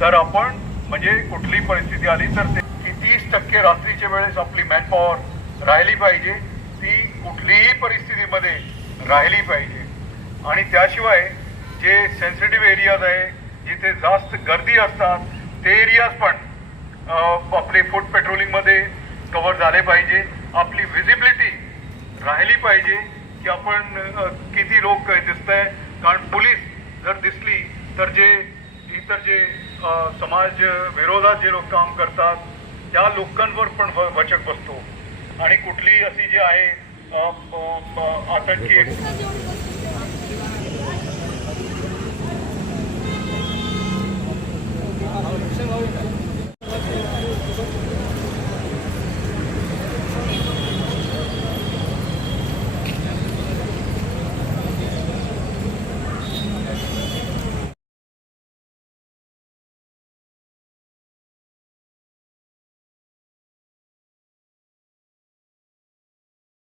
तर आपण म्हणजे कुठली परिस्थिती आली तर ते तीस टक्के रात्रीच्या वेळेस आपली मॅनपॉवर राहिली पाहिजे. ती कुठलीही परिस्थितीमध्ये राहिली पाहिजे. आणि त्याशिवाय जे सेन्सिटिव्ह एरियाज आहे जिथे जास्त गर्दी असतात ते एरियाज पण आपले फूड पेट्रोलिंगमध्ये कव्हर झाले पाहिजे. आपली व्हिजिबिलिटी राहिली पाहिजे की आपण किती लोक दिसत आहे कारण पोलीस जर दिसली तर जे इतर जे समाज विरोधात जे लोक काम करतात त्या लोकांवर पण व- वचक बसतो. आणि कुठली अशी जी आहे आतंकी